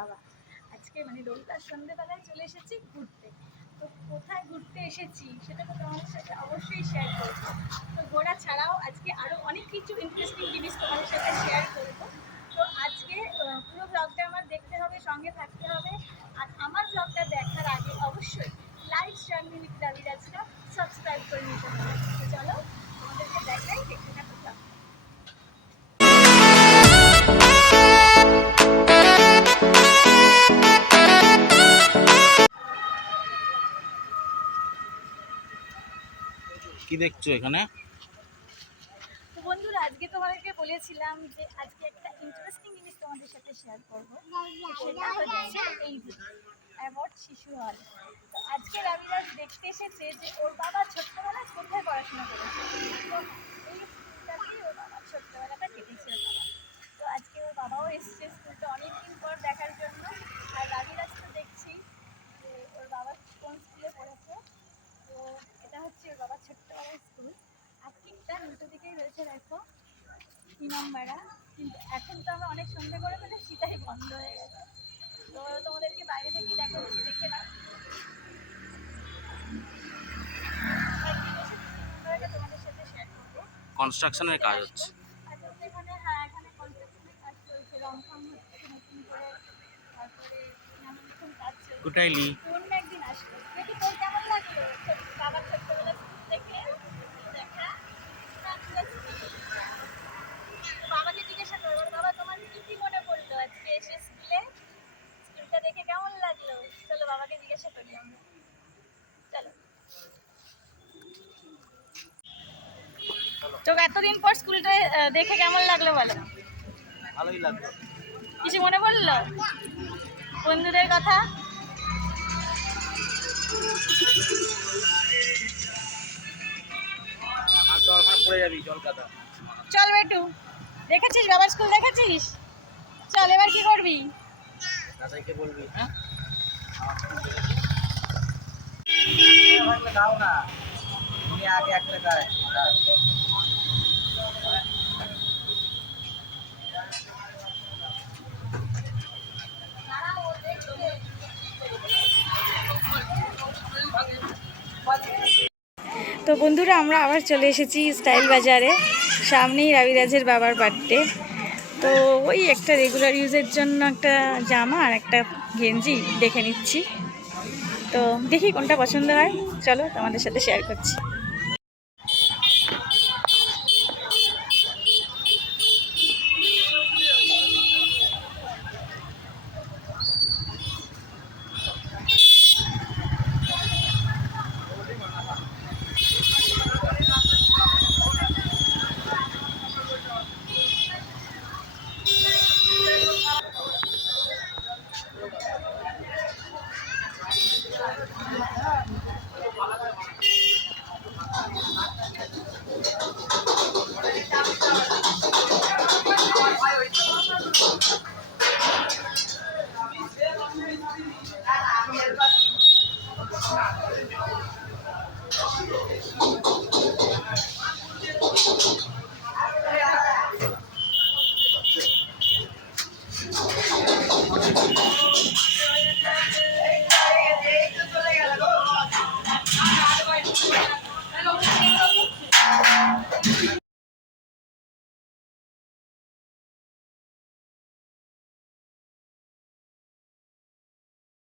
বাবা। আজকে মানে রবিবার সন্ধ্যেবেলায় চলে এসেছি ঘুরতে। তো কোথায় ঘুরতে এসেছি সেটা তো তোমাদের সাথে অবশ্যই শেয়ার করবো। তো ঘোরা ছাড়াও আজকে আরও অনেক কিছু ইন্টারেস্টিং জিনিস তোমাদের সাথে শেয়ার করবো। তো আজকে পুরো ব্লগটা আমার দেখতে হবে, সঙ্গে থাকতে হবে। আর আমার ব্লগটা দেখার আগে অবশ্যই লাইফ জার্নি উইথ রাবিরাজটা সাবস্ক্রাইব করে নিতে হবে। তো চলো তোমাদেরকে দেখাই, দেখতে থাকো ব্লগ। কি দেখছো এখানে? তো বন্ধুরা, আজকে তোমাদেরকে বলেছিলাম যে আজকে একটা ইন্টারেস্টিং জিনিস তোমাদের সাথে শেয়ার করবো। সেটা হচ্ছে এই যে অ্যাওয়ার্ড শিশু হল। তো আজকে রাবিরাজ দেখতে এসেছে যে ওর বাবা ছোট্টবেলায় কোথায় পড়াশোনা করেছে। তো এই স্কুলটাতেই ওর বাবার ছোট্টবেলাটা কেটেছে ওর বাবা। তো আজকে ওর বাবাও এসছে স্কুলটা অনেকদিন পর দেখার জন্য। আর রাবিরাজ তো দেখছি যে ওর বাবা কোন স্কুলে পড়েছে। তো এটা হচ্ছে ওর বাবার ছোট্টবেলার স্কুল। আর ঠিকটা উল্টো দিকেই রয়েছে দেখো ইমামবাড়া। কিন্তু এখন তো আমরা অনেক সন্ধ্যা করে ফেলেছি, তাই বন্ধ হয়ে গেছে। তো তোমাদেরকে বাইরে থেকেই দেখাচ্ছি, দেখে না তোমাদের সাথে শেয়ার করবো। কনস্ট্রাকশনের কাজ হচ্ছে। এখানে হ্যাঁ, এখানে কনস্ট্রাকশনের কাজ চলছে, রংফং হচ্ছে নতুন করে। তারপরে এমন কাজ চলছে। কুটাইলি অন্য একদিন আসবে। দেখি তোর কেমন লাগলো বাবার ছোট্টবেলা স্কুল দেখে দেখা। বাবাকে জিজ্ঞাসা করবো, বাবা তোমার কি মনে পড়লো আজকে এসে স্কুলে? স্কুলটা দেখে কেমন লাগলো? চলো বাবাকে জিজ্ঞাসা করি আমরা। চলো। তো এতদিন পর স্কুলটা দেখে কেমন লাগলো বলো? ভালোই লাগলো। কিছু মনে পড়লো বন্ধুদের কথা? আর তো ওখানে পড়ে যাবি জলকাদা। চল বেটু, দেখেছিস বাবার স্কুল দেখেছিস? চল এবার কি করবি? দাদাইকে বলবি। হ্যাঁ দাও না, তুমি আগে একটা গায়ে তো বন্ধুরা, আমরা আবার চলে এসেছি স্টাইল বাজারে। সামনেই রাবিরাজের বাবার বার্থডে। তো ওই একটা রেগুলার ইউজের জন্য একটা জামা আর একটা গেঞ্জি দেখে নিচ্ছি। তো দেখি কোনটা পছন্দ হয়, চলো তোমাদের সাথে শেয়ার করছি।